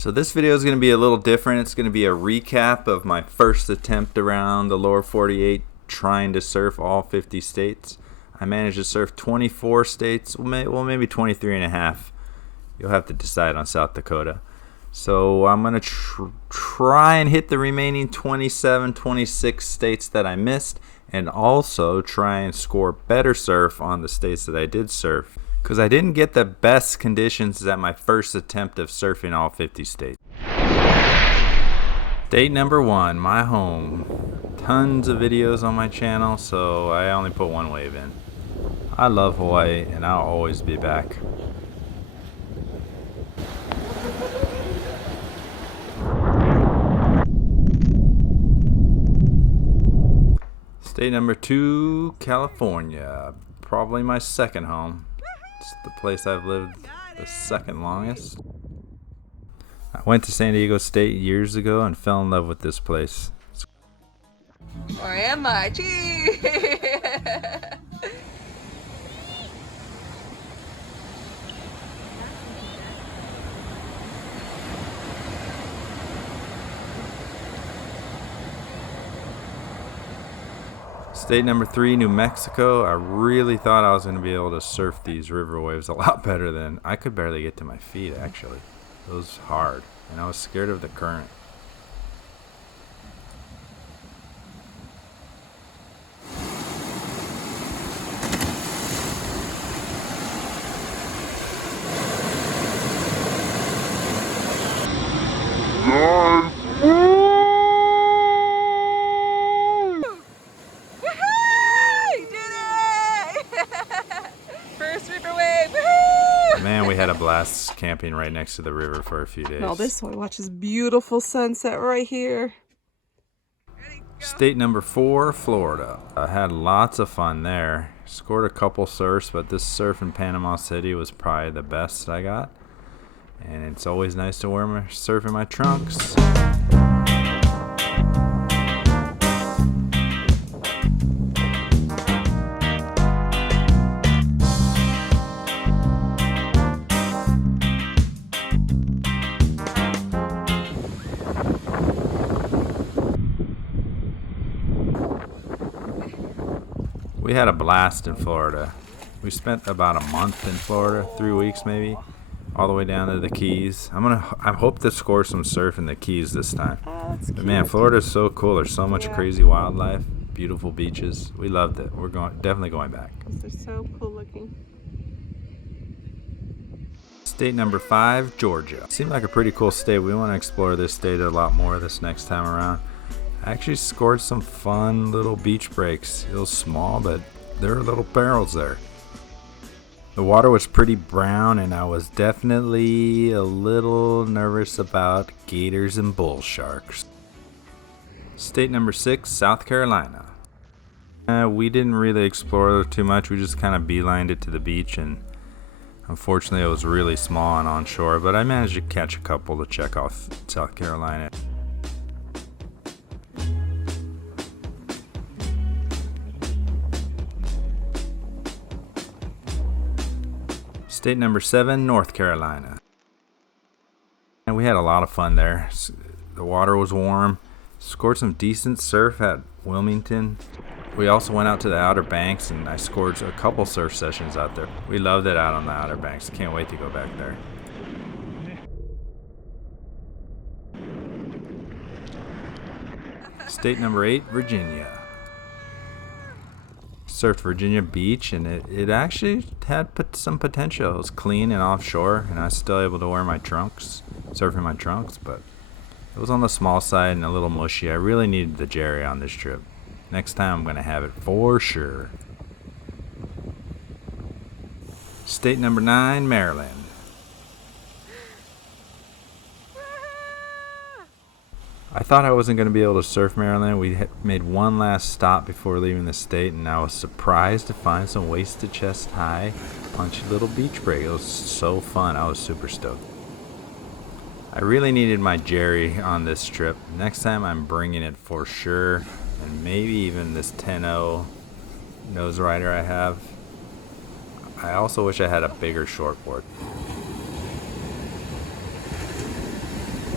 So this video is going to be a little different. It's going to be a recap of my first attempt around the lower 48 trying to surf all 50 states. I managed to surf 24 states, well maybe 23 and a half. You'll have to decide on South Dakota. So I'm going to try and hit the remaining 27, 26 states that I missed, and also try and score better surf on the states that I did surf, because I didn't get the best conditions at my first attempt of surfing all 50 states. State number 1, my home. Tons of videos on my channel, so I only put one wave in. I love Hawaii, and I'll always be back. State number 2, California. Probably my second home. It's the place I've lived the second longest. I went to San Diego State years ago and fell in love with this place. Or am I? Gee! State number 3, New Mexico. I really thought I was going to be able to surf these river waves a lot better than I could barely get to my feet, actually. It was hard, and I was scared of the current. Man, we had a blast camping right next to the river for a few days. No, this one, watch this beautiful sunset right here. State number 4, Florida. I had lots of fun there. Scored a couple surfs, but this surf in Panama City was probably the best I got. And it's always nice to wear my surf in my trunks. We had a blast in Florida. We spent about a month in Florida, 3 weeks maybe, all the way down to the Keys. I hope to score some surf in the Keys this time. Oh, that's cute. But man, Florida is so cool. There's so much crazy wildlife, beautiful beaches. We loved it. We're definitely going back. They're so cool looking. State number 5, Georgia. Seemed like a pretty cool state. We want to explore this state a lot more this next time around. I actually scored some fun little beach breaks. It was small, but there were little barrels there. The water was pretty brown, and I was definitely a little nervous about gators and bull sharks. State number 6, South Carolina. We didn't really explore too much. We just kind of beelined it to the beach, and unfortunately it was really small and onshore, but I managed to catch a couple to check off South Carolina. State number 7, North Carolina. And we had a lot of fun there. The water was warm. Scored some decent surf at Wilmington. We also went out to the Outer Banks, and I scored a couple surf sessions out there. We loved it out on the Outer Banks. Can't wait to go back there. State number 8, Virginia. Surfed Virginia Beach, and it actually had some potential. It was clean and offshore, and I was still able to wear my trunks, surf in my trunks, but it was on the small side and a little mushy. I really needed the Jerry on this trip. Next time I'm going to have it for sure. State number 9, Maryland. I thought I wasn't going to be able to surf Maryland. We had made one last stop before leaving the state, and I was surprised to find some waist chest high, punchy little beach break. It was so fun. I was super stoked. I really needed my Jerry on this trip. Next time I'm bringing it for sure, and maybe even this 10-0 nose rider I have. I also wish I had a bigger shortboard.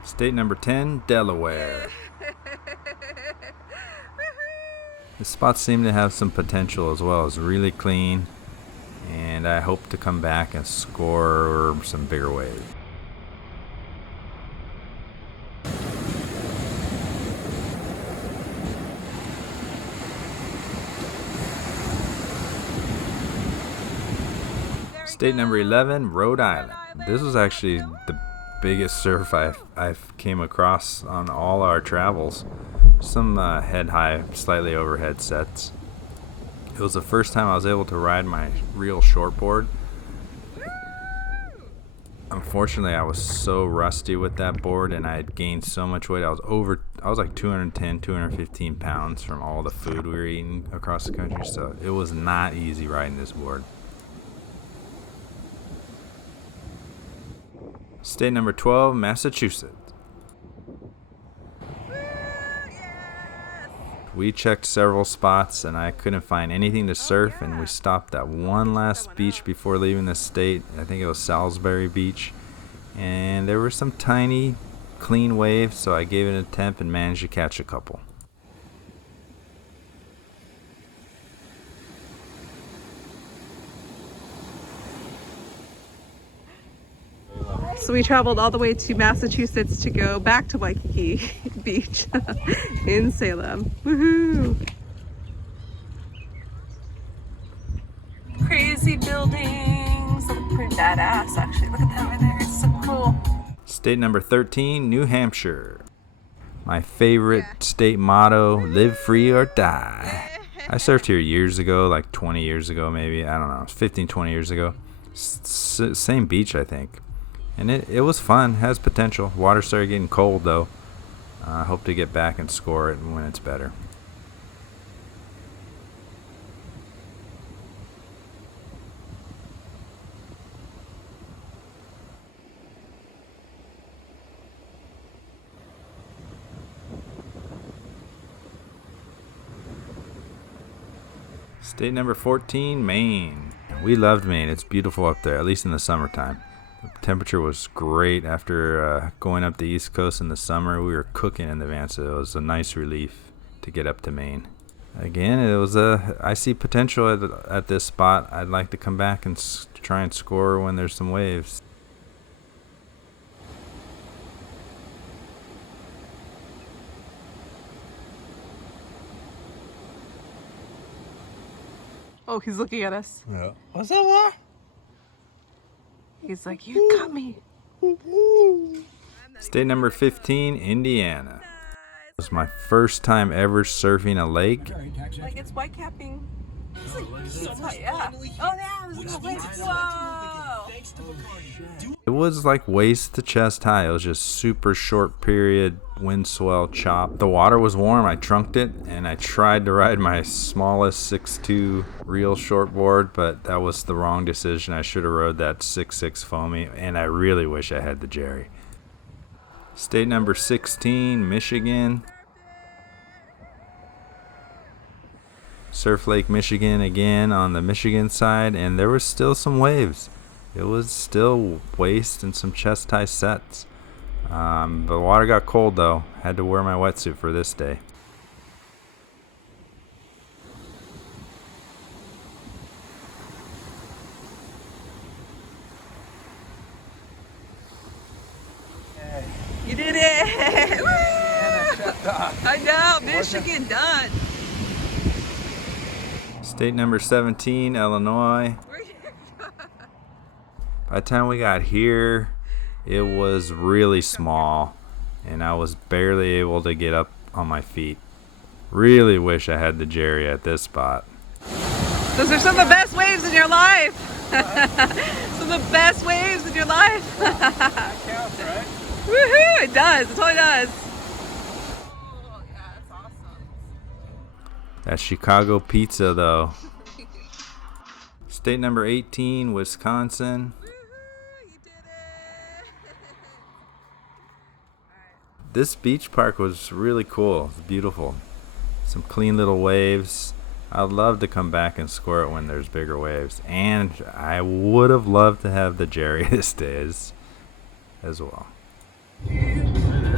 State number 10, Delaware. This spot seemed to have some potential as well. It's really clean, and I hope to come back and score some bigger waves. State number 11, Rhode Island. This was actually the biggest surf I've came across on all our travels. Some head high, slightly overhead sets. It was the first time I was able to ride my real shortboard. Unfortunately, I was so rusty with that board, and I had gained so much weight. I was like 210, 215 pounds from all the food we were eating across the country, so it was not easy riding this board. State number 12, Massachusetts. We checked several spots and I couldn't find anything to surf, and we stopped at one last beach before leaving the state. I think it was Salisbury Beach, and there were some tiny clean waves, so I gave it an attempt and managed to catch a couple. So we traveled all the way to Massachusetts to go back to Waikiki Beach in Salem. Woohoo! Crazy buildings. Look pretty badass, actually. Look at that over there. It's so cool. State number 13, New Hampshire. My favorite state motto, live free or die. I surfed here years ago, like 20 years ago maybe. I don't know, 15, 20 years ago. Same beach, I think. And it was fun, has potential. Water started getting cold though. I hope to get back and score it when it's better. State number 14, Maine. We loved Maine. It's beautiful up there, at least in the summertime. The temperature was great after going up the East Coast in the summer. We were cooking in the van, so it was a nice relief to get up to Maine. Again, I see potential at this spot. I'd like to come back and try and score when there's some waves. Oh, he's looking at us. Yeah. What's up, man? He's like, you got me. State number 15, Indiana. It was my first time ever surfing a lake. Like it's white capping. Yeah. Oh yeah, it was like, whoa. It was like waist to chest high. It was just super short period wind swell chop. The water was warm. I trunked it and I tried to ride my smallest 6'2" real shortboard, but that was the wrong decision. I should have rode that 6'6" foamy, and I really wish I had the Jerry. State number 16, Michigan. Surf Lake, Michigan again on the Michigan side, and there was still some waves. It was still waist and some chest high sets. The water got cold though. Had to wear my wetsuit for this day. You did it! I know, Michigan done. State number 17, Illinois. By the time we got here, it was really small, and I was barely able to get up on my feet. Really wish I had the Jerry at this spot. Those are some of the best waves in your life. Some of the best waves in your life. That counts, right? Woohoo! It does. It totally does. Oh, yeah, that's awesome. That Chicago pizza, though. State number 18, Wisconsin. You did it. This beach park was really cool. It's beautiful. Some clean little waves. I'd love to come back and score it when there's bigger waves. And I would have loved to have the Jerry this day as well.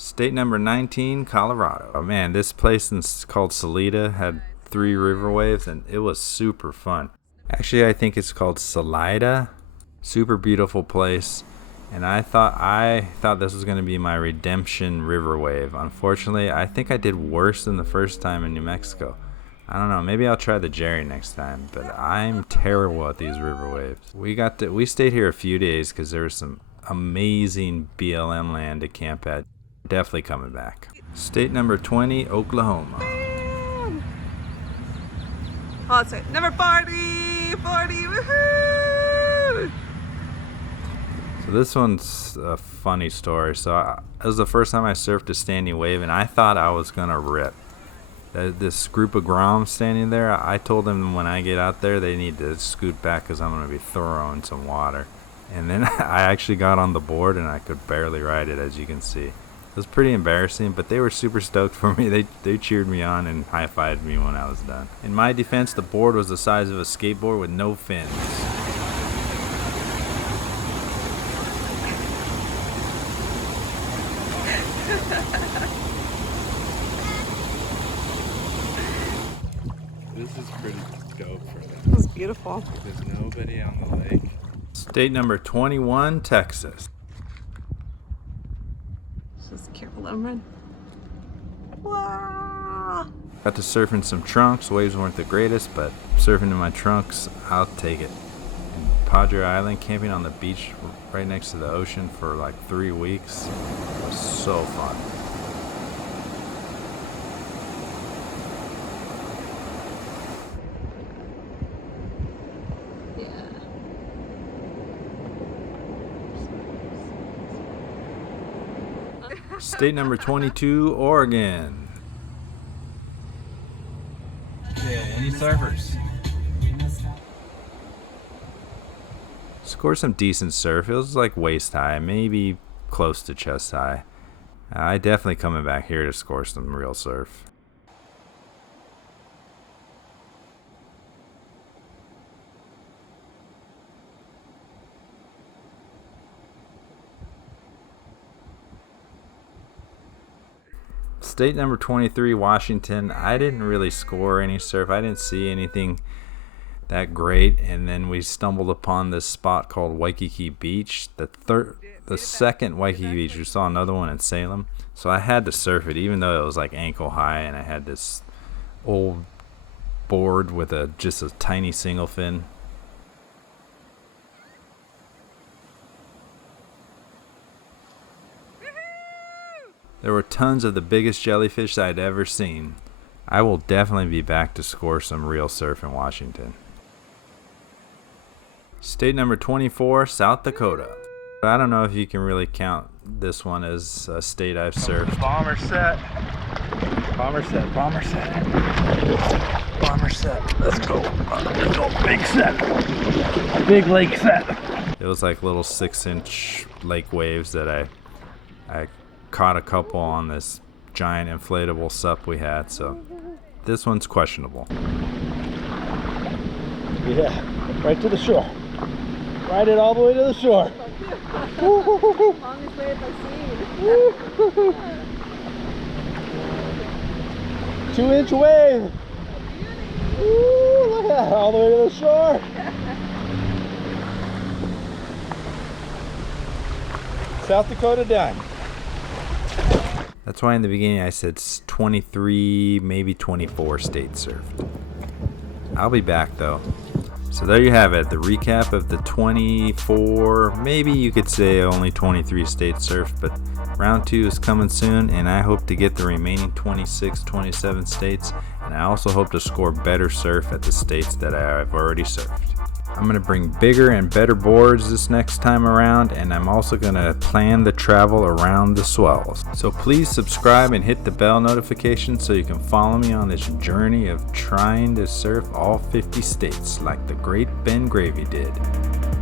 State number 19, Colorado. Oh man, this place called Salida had 3 river waves and it was super fun. Actually, I think it's called Salida. Super beautiful place. And I thought this was going to be my redemption river wave. Unfortunately, I think I did worse than the first time in New Mexico. I don't know, maybe I'll try the Jerry next time, but I'm terrible at these river waves. We stayed here a few days because there was some amazing BLM land to camp at. Definitely coming back. State number 20, Oklahoma. Oh, that's it. Number 40, woohoo! So this one's a funny story. So it was the first time I surfed a standing wave, and I thought I was gonna rip. This group of Groms standing there, I told them when I get out there they need to scoot back because I'm gonna be throwing some water. And then I actually got on the board and I could barely ride it, as you can see. It was pretty embarrassing, but they were super stoked for me. They cheered me on and high-fived me when I was done. In my defense, the board was the size of a skateboard with no fins. This is pretty dope for them. It was beautiful. There's nobody on the lake. State number 21, Texas. Just careful, let him run. Wow. Got to surf in some trunks. Waves weren't the greatest, but surfing in my trunks, I'll take it. In Padre Island, camping on the beach right next to the ocean for like 3 weeks was so fun. State number 22, Oregon. Yeah, any surfers? Scored some decent surf. It was like waist high, maybe close to chest high. I definitely coming back here to score some real surf. State number 23, Washington. I didn't really score any surf. I didn't see anything that great. And then we stumbled upon this spot called Waikiki Beach. The second Waikiki Beach. We saw another one in Salem. So I had to surf it, even though it was like ankle high. And I had this old board with just a tiny single fin. There were tons of the biggest jellyfish I'd ever seen. I will definitely be back to score some real surf in Washington. State number 24, South Dakota. I don't know if you can really count this one as a state I've surfed. Bomber set. Bomber set. Bomber set. Bomber set. Let's go. Let's go. Big set. Big lake set. It was like little 6-inch lake waves that I caught a couple on this giant inflatable sup we had, so this one's questionable. Yeah, right to the shore. Ride it all the way to the shore. Longest wave I've seen. 2-inch wave. Ooh, look at that, all the way to the shore. South Dakota done. That's why in the beginning I said 23, maybe 24 states surfed. I'll be back though. So there you have it, the recap of the 24, maybe you could say only 23 states surfed, but round 2 is coming soon, and I hope to get the remaining 26, 27 states, and I also hope to score better surf at the states that I've already surfed. I'm going to bring bigger and better boards this next time around, and I'm also going to plan the travel around the swells. So please subscribe and hit the bell notification so you can follow me on this journey of trying to surf all 50 states like the great Ben Gravy did.